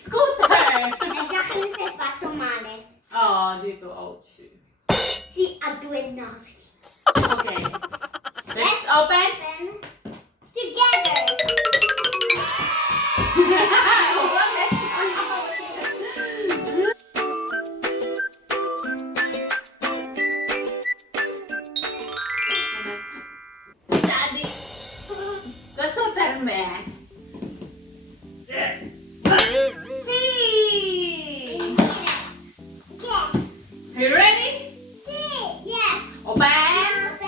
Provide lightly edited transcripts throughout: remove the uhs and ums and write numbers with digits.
Scooter. E già che mi sei fatto male. Oh, dito, ouch. Sì, a due nasi. Okay. Let's open. Together. Daddy, questo è per me. Sì! Okay. Are you ready? Yes. Open!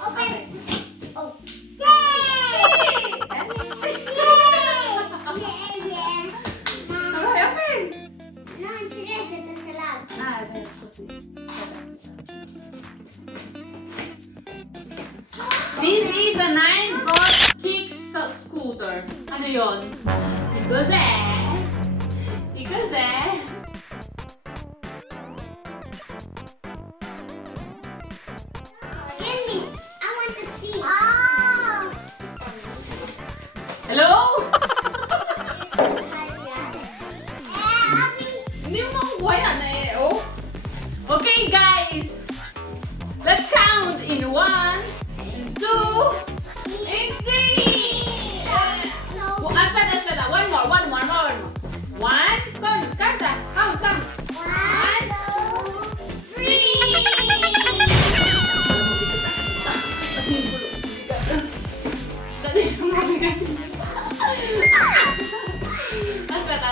Open. Oh. Okay, open! No, non ci riesce perché l'altro. Ah, è così. This is a ninebot kickscooter. Ano yun? Di cos'è? Di cos'è? Give me. I want to see. Oh. Hello? Eh, Hindi mo makukuha yan eh. Oh. Okay guys. Let's count in 1, 2, and 3. Espera. One more. One. Count. Count. 1, 2, 3. Dali, mabigat. Aspetta.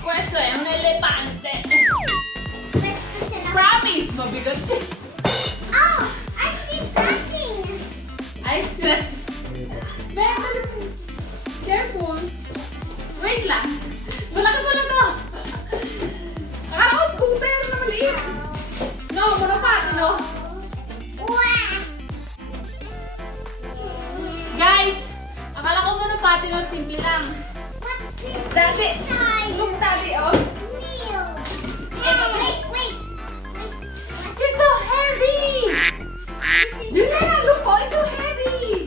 Questo è un elefante. Promise, mabigat siya. Oh, I see something. Ay, careful. Wait lang. Wala ka pala to. Akala ko scooter na maliit. No, monopattino. Guys, akala ko monopattino, simple lang. What's this? Daddy, inside? look daddy, oh. Wheel. Wait. It's so heavy. Juliana, look, oh, it's so heavy.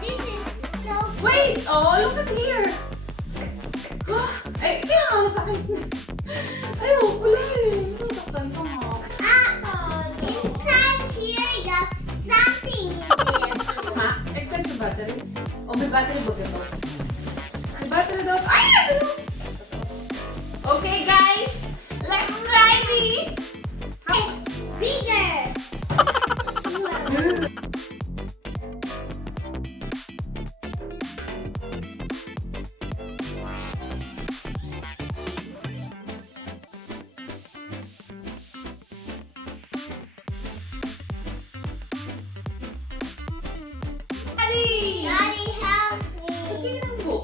This is so. Wait, oh, look at here. Ay, kaya nga masakit. Ay, pula eh. Masaktan ko nga. Inside here, you got something in there. Ha? Extend the battery? O may battery ba ito? May battery daw. Ay! Okay guys, let's try this. It's bigger. Daddy! Daddy, help me. Tingnan mo.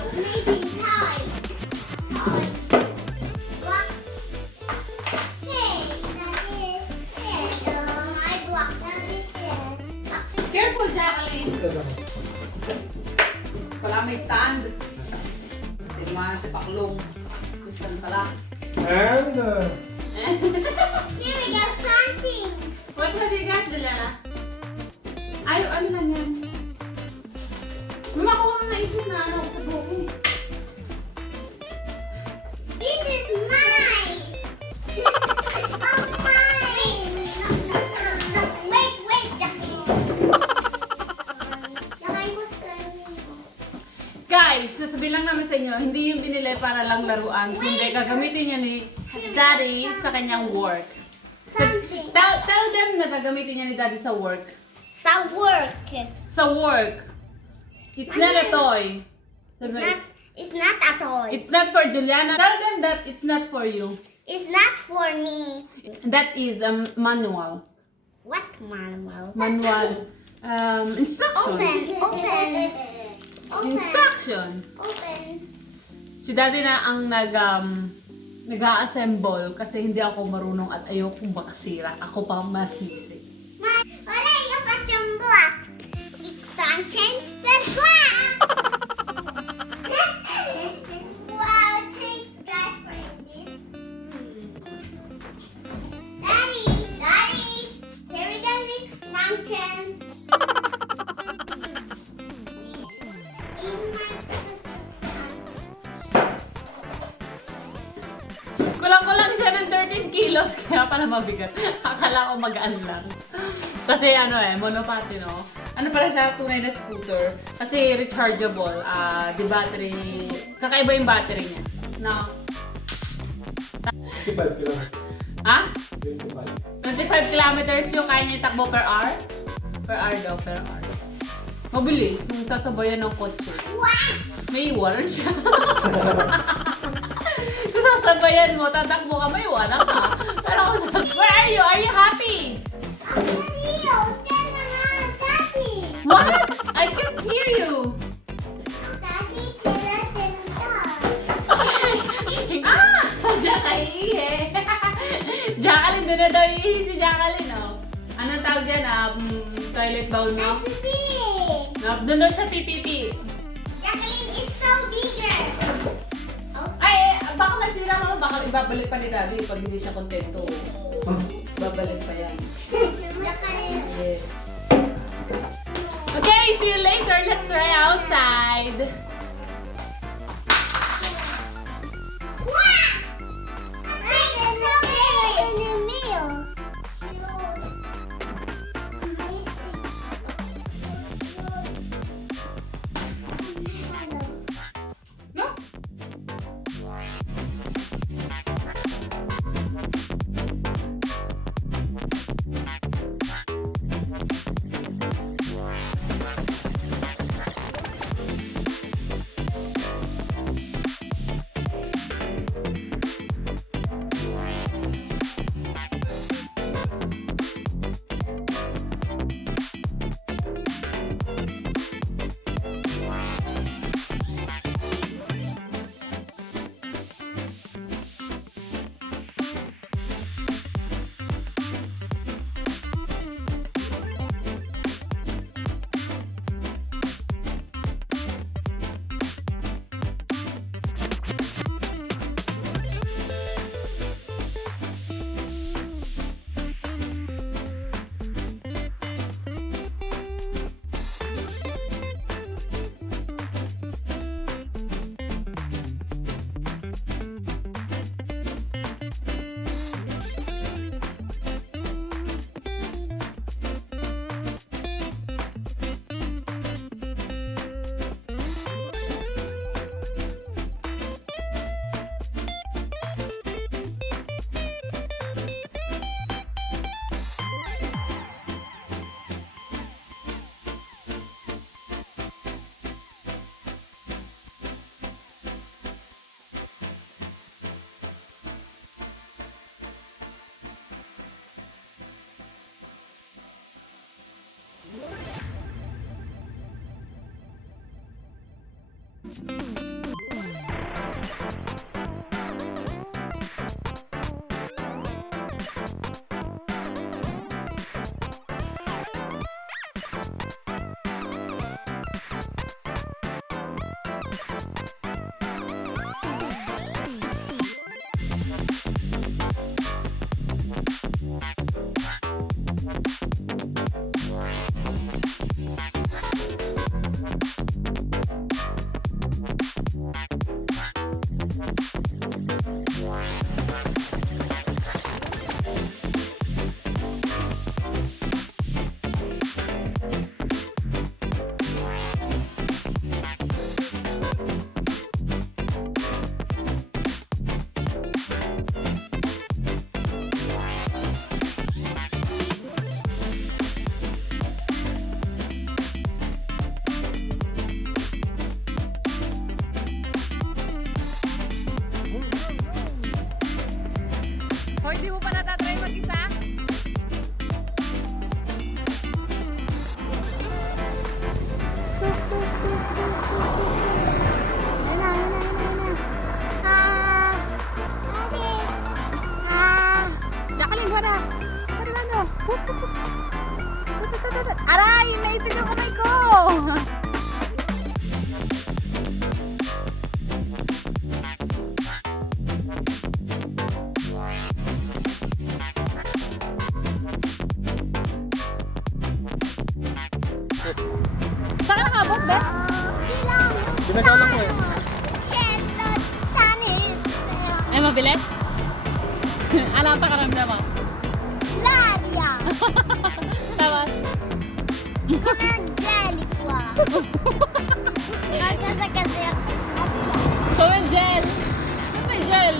Amazing toys. Blocks. Hey, that is it. My block. That is it. Careful, Jacqueline. Wala may stand. Tingnan si Paklong. May stand pala. And Here we got something. What have you got, Juliana? Ay, ano lang yan? Mama, kuha mo na isip na ano sa buko eh. This is mine. Oh, mine. No. Wait, Jackie. Jackie, gusto niyo. Guys, sasabihin lang namin sa inyo, hindi yung binili para lang laruan, kundi gagamitin niya ni Daddy sa kanyang work. Something. Tell them na gagamitin niya ni Daddy sa work. Sa work. Sa work. It's not a toy. It's not a toy. It's not for Juliana. Tell them that it's not for you. It's not for me. That is a manual. What manual? Manual. Instruction. Open. Instruction. Open. Si Daddy na ang nag-a-assemble kasi hindi ako marunong at ayokong makasira. Ako pa masisi. Wala yung patyung blocks. Some change the glass. Wow, thanks guys for this. Daddy, here we go, instructions. kilos, kaya pala mabigat. Akala ko magaan lang. Kasi ano monopattino. Ano pala siya, tunay na scooter. Kasi rechargeable. The battery, kakaiba yung battery niya. No? 25 kilometers. Ha? 25. 25 kilometers yung kaya niya itakbo per hour? Per hour daw, per hour. Mabilis kung sasabayan ng kotse. May iwanan siya. Kung sasabayan mo, tatakbo ka, may iwanan ka. Pero kung where are you? Are you happy? What? I can't hear you. Ah! Diyan ka iihi. Jacqueline, doon na daw iihi si Jacqueline, oh. Anong tawag dyan, toilet bowl mo? Doon daw siya pipipi. Jacqueline is so bigger. Ay, baka masira mo, baka ibabalik pa ni Daddy pag hindi siya kontento. Babalik pa yan. Jacqueline. Yes. Okay, see you later. Let's try outside. No? Hoy, di mo pa natatry mag-isa? Jacqueline, wala. Fernando. Aray, naipit ang kamay ko. Saan ka nakabot, Beth? Pinagalang ko eh. Ay, mabilis? Ano ang pakaramdam mo? Laria. Tapos? Angelic wa. Kasi. Tom and gel. Tom and gel.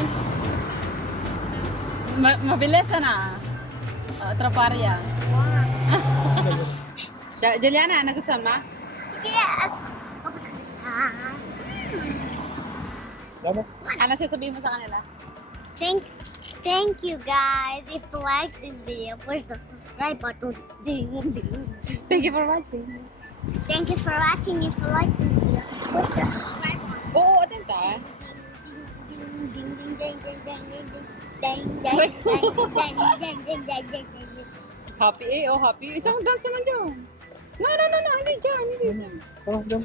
Mabilis na. Traparya. Juliana, nagustuhan mo? Yes. Tapos kasi. Dami. Ano sasabihin mo sa kanila? Thank you guys. If you like this video, push the subscribe button. Ding ding. Thank you for watching. Thank you for watching. If you like this video, push the subscribe button. Oo, atenta. Ding ding ding ding ding ding ding ding ding ding ding ding. Happy eh, oh happy. Isang dance naman dyan. No, hindi dyan, hindi dyan. Tara, dyan.